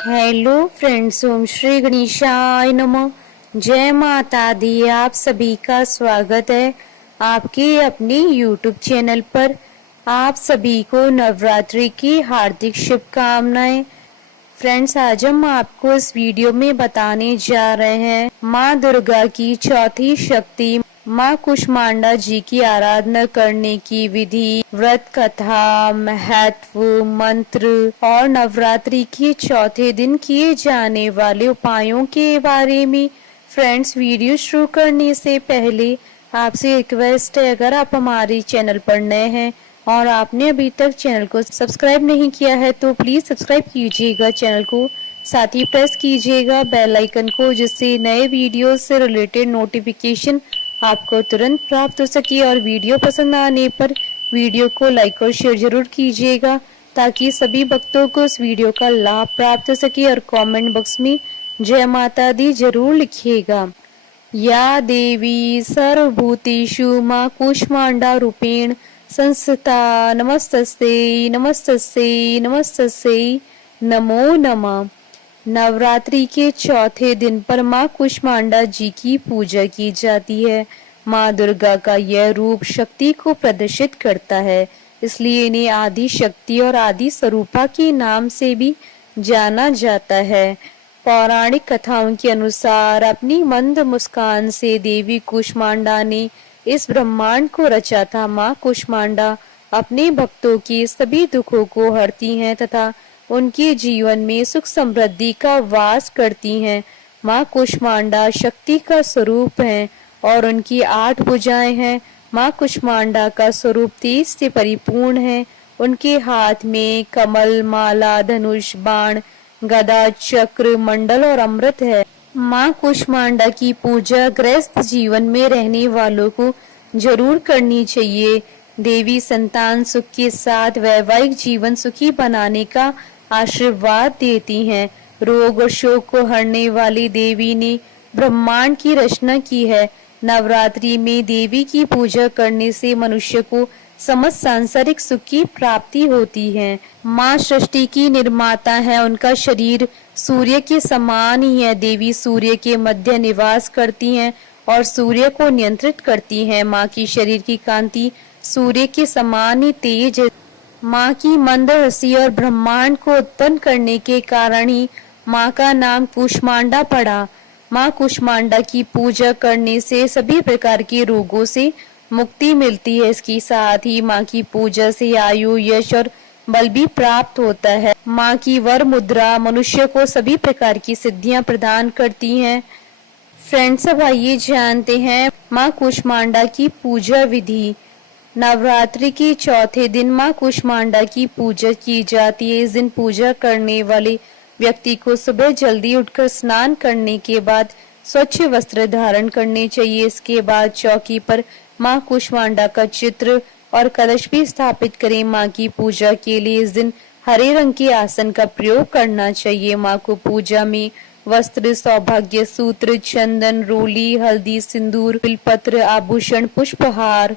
Hello friends, ओम श्री गणेशाय नमः। जय माता दी। आप सभी का स्वागत है आपके अपने यूट्यूब चैनल पर। आप सभी को नवरात्रि की हार्दिक शुभकामनाएं। फ्रेंड्स, आज हम आपको इस वीडियो में बताने जा रहे हैं माँ दुर्गा की चौथी शक्ति माँ कुष्मांडा जी की आराधना करने की विधि, व्रत कथा, महत्व, मंत्र और नवरात्रि के चौथे दिन किए जाने वाले उपायों के बारे में। फ्रेंड्स, वीडियो शुरू करने से पहले आपसे रिक्वेस्ट है, अगर आप हमारे चैनल पर नए हैं और आपने अभी तक चैनल को सब्सक्राइब नहीं किया है तो प्लीज सब्सक्राइब कीजिएगा चैनल को, साथ ही प्रेस कीजिएगा बेल आइकन को, जिससे नए वीडियो से रिलेटेड नोटिफिकेशन आपको तुरंत प्राप्त हो सके। और वीडियो पसंद आने पर वीडियो को लाइक और शेयर जरूर कीजिएगा ताकि सभी भक्तों को इस वीडियो का लाभ प्राप्त हो सके। और कमेंट बॉक्स में जय माता दी जरूर लिखिएगा। या देवी सर्वभूतेषु माँ कूष्मांडा रूपेण संस्थिता नमस्तस्यै नमस्तस्यै नमस्तस्यै नमो नमः। नवरात्रि के चौथे दिन पर माँ कुष्मांडा जी की पूजा की जाती है। माँ दुर्गा का यह रूप शक्ति को प्रदर्शित करता है, इसलिए इन्हें आदि शक्ति और आदि स्वरूपा के नाम से भी जाना जाता है। पौराणिक कथाओं के अनुसार अपनी मंद मुस्कान से देवी कुष्मांडा ने इस ब्रह्मांड को रचा था। माँ कुष्मांडा अपने भक्तों के सभी दुखों को हरती हैं तथा उनके जीवन में सुख समृद्धि का वास करती हैं। माँ कुष्मांडा शक्ति का स्वरूप है और उनकी 8 भुजाएं हैं। माँ कुष्मांडा का स्वरूप तेज से परिपूर्ण है। उनके हाथ में कमल, माला, धनुष, बाण, गदा, चक्र, मंडल और अमृत है। माँ कुष्मांडा की पूजा गृहस्थ जीवन में रहने वालों को जरूर करनी चाहिए। देवी संतान सुख के साथ वैवाहिक जीवन सुखी बनाने का आशीर्वाद देती हैं। रोग और शोक को हरने वाली देवी ने ब्रह्मांड की रचना की है। नवरात्रि में देवी की पूजा करने से मनुष्य को समस्त सांसारिक सुख की प्राप्ति होती है। माँ सृष्टि की निर्माता है। उनका शरीर सूर्य के समान ही है। देवी सूर्य के मध्य निवास करती हैं और सूर्य को नियंत्रित करती हैं। माँ की शरीर की कांति सूर्य के समान ही तेज है। माँ की मंद हंसी और ब्रह्मांड को उत्पन्न करने के कारण ही माँ का नाम कुष्मांडा पड़ा। माँ कुष्मांडा की पूजा करने से सभी प्रकार के रोगों से मुक्ति मिलती है। इसके साथ ही माँ की पूजा से आयु, यश और बल भी प्राप्त होता है। माँ की वर मुद्रा मनुष्य को सभी प्रकार की सिद्धियां प्रदान करती हैं। फ्रेंड्स, अब आइए जानते हैं माँ कुष्मांडा की पूजा विधि। नवरात्रि के चौथे दिन माँ कुष्मांडा की पूजा की जाती है। इस दिन पूजा करने वाले व्यक्ति को सुबह जल्दी उठकर स्नान करने के बाद स्वच्छ वस्त्र धारण करने चाहिए। इसके बाद चौकी पर माँ कुष्मांडा का चित्र और कलश भी स्थापित करें। माँ की पूजा के लिए इस दिन हरे रंग के आसन का प्रयोग करना चाहिए। माँ को पूजा में वस्त्र, सौभाग्य सूत्र, चंदन, रोली, हल्दी, सिंदूर, बिलपत्र, आभूषण, पुष्पहार,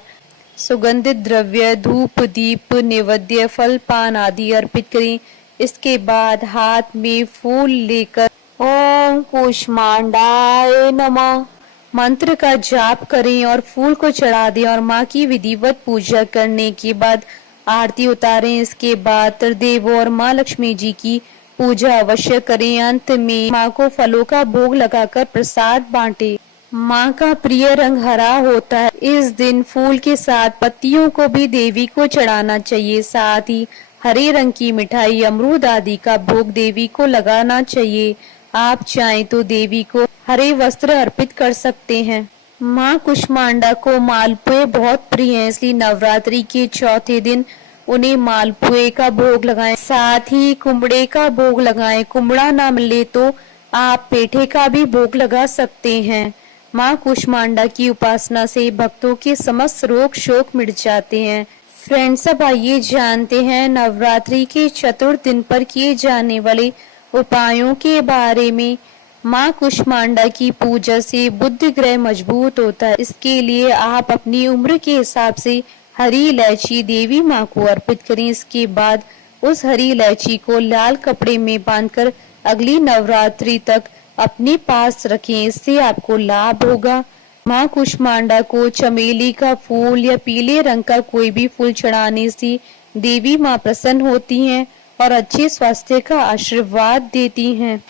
सुगंधित द्रव्य, धूप, दीप, नैवेद्य, फल, पान आदि अर्पित करें। इसके बाद हाथ में फूल लेकर ओम कुष्मांडाय नमः मंत्र का जाप करें और फूल को चढ़ा दें और माँ की विधिवत पूजा करने के बाद आरती उतारें। इसके बाद त्रिदेव और माँ लक्ष्मी जी की पूजा अवश्य करें। अंत में माँ को फलों का भोग लगाकर प्रसाद बांटे। माँ का प्रिय रंग हरा होता है। इस दिन फूल के साथ पत्तियों को भी देवी को चढ़ाना चाहिए। साथ ही हरे रंग की मिठाई, अमरूद आदि का भोग देवी को लगाना चाहिए। आप चाहें तो देवी को हरे वस्त्र अर्पित कर सकते हैं। माँ कुष्मांडा को मालपुए बहुत प्रिय हैं, इसलिए नवरात्रि के चौथे दिन उन्हें मालपुए का भोग लगाएं। साथ ही कुमड़े का भोग लगाएं। कुमड़ा ना मिले तो आप पेठे का भी भोग लगा सकते हैं। माँ कुष्मांडा की उपासना से भक्तों के समस्त रोग शोक मिट जाते हैं। फ्रेंड्स, अब आइए जानते हैं नवरात्रि के चतुर्थ दिन पर किए जाने वाले उपायों के बारे में। माँ कुष्मांडा की पूजा से बुद्धि ग्रह मजबूत होता है। इसके लिए आप अपनी उम्र के हिसाब से हरी इलायची देवी माँ को अर्पित करें। इसके बाद उस हरी इलायची को लाल कपड़े में बांधकर अगली नवरात्रि तक अपने पास रखें, इससे आपको लाभ होगा। माँ कुष्मांडा को चमेली का फूल या पीले रंग का कोई भी फूल चढ़ाने से देवी माँ प्रसन्न होती हैं और अच्छे स्वास्थ्य का आशीर्वाद देती हैं।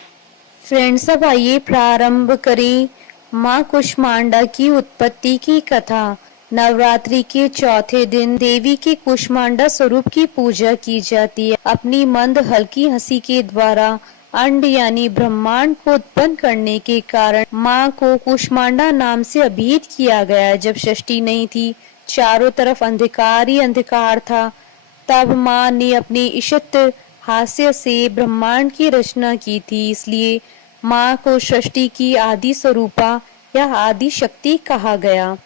फ्रेंड्स, अब आइए प्रारंभ करें माँ कुष्मांडा की उत्पत्ति की कथा। नवरात्रि के चौथे दिन देवी के कुष्मांडा स्वरूप की पूजा की जाती है। अपनी मंद हल्की हंसी के द्वारा अंड यानी ब्रह्मांड को उत्पन्न करने के कारण माँ को कुष्मांडा नाम से अभिहित किया गया। जब षष्ठी नहीं थी, चारों तरफ अंधकार ही अंधकार था, तब माँ ने अपने इष्ट हास्य से ब्रह्मांड की रचना की थी। इसलिए माँ को सृष्टि की आदि स्वरूपा या आदि शक्ति कहा गया।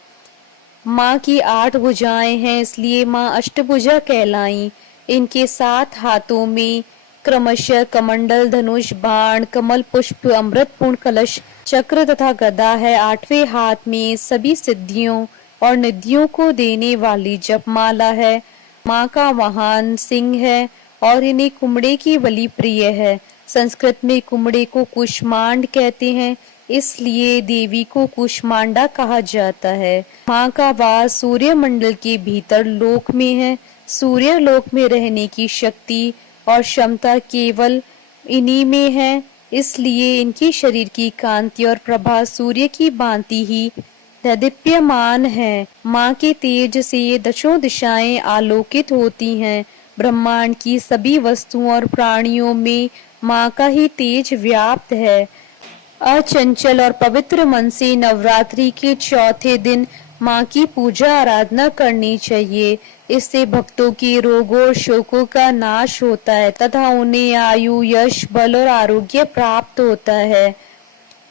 माँ की 8 भुजाएं हैं, इसलिए माँ अष्टभुजा कहलाई। इनके 7 हाथों में क्रमशः कमंडल, धनुष, बाण, कमल पुष्प, अमृतपूर्ण कलश, चक्र तथा गदा है। 8वें हाथ में सभी सिद्धियों और निधियों को देने वाली जपमाला है। माँ का वाहन सिंह है और इन्हें कुमड़े की बलि प्रिय है। संस्कृत में कुमड़े को कुष्मांड कहते हैं, इसलिए देवी को कुष्मांडा कहा जाता है। माँ का वास सूर्य मंडल के भीतर लोक में है। सूर्य लोक में रहने की शक्ति और क्षमता केवल इन्हीं में है, इसलिए इनके शरीर की कांति और प्रभा सूर्य की भांति ही दैदीप्यमान है। माँ के तेज से ये दशों दिशाएं आलोकित होती हैं। ब्रह्मांड की सभी वस्तुओं और प्राणियों में माँ का ही तेज व्याप्त है। अचंचल और पवित्र मन से नवरात्रि के चौथे दिन माँ की पूजा आराधना करनी चाहिए। इससे भक्तों के रोगों और शोकों का नाश होता है तथा उन्हें आयु, यश, बल और आरोग्य प्राप्त होता है।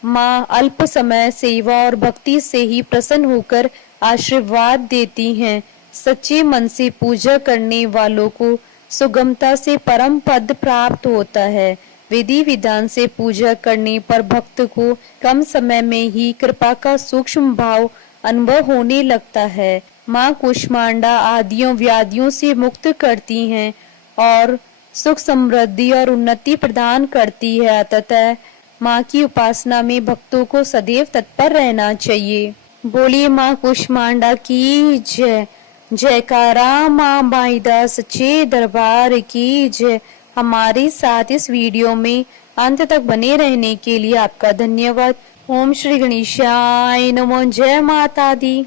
माँ अल्प समय सेवा और भक्ति से ही प्रसन्न होकर आशीर्वाद देती हैं। सच्चे मन से पूजा करने वालों को सुगमता से परम पद प्राप्त होता है। विधि विधान से पूजा करने पर भक्त को कम समय में ही कृपा का सूक्ष्म भाव अनुभव होने लगता है। माँ कुष्मांडा आदियों व्याधियों से मुक्त करती हैं और सुख, समृद्धि और उन्नति प्रदान करती है। अतः माँ की उपासना में भक्तों को सदैव तत्पर रहना चाहिए। बोलिए माँ कुष्मांडा की जय। जयकारा माँ बाईदा सच्चे दरबार की जय। हमारे साथ इस वीडियो में अंत तक बने रहने के लिए आपका धन्यवाद। ओम श्री गणेशाय नमो। जय माता दी।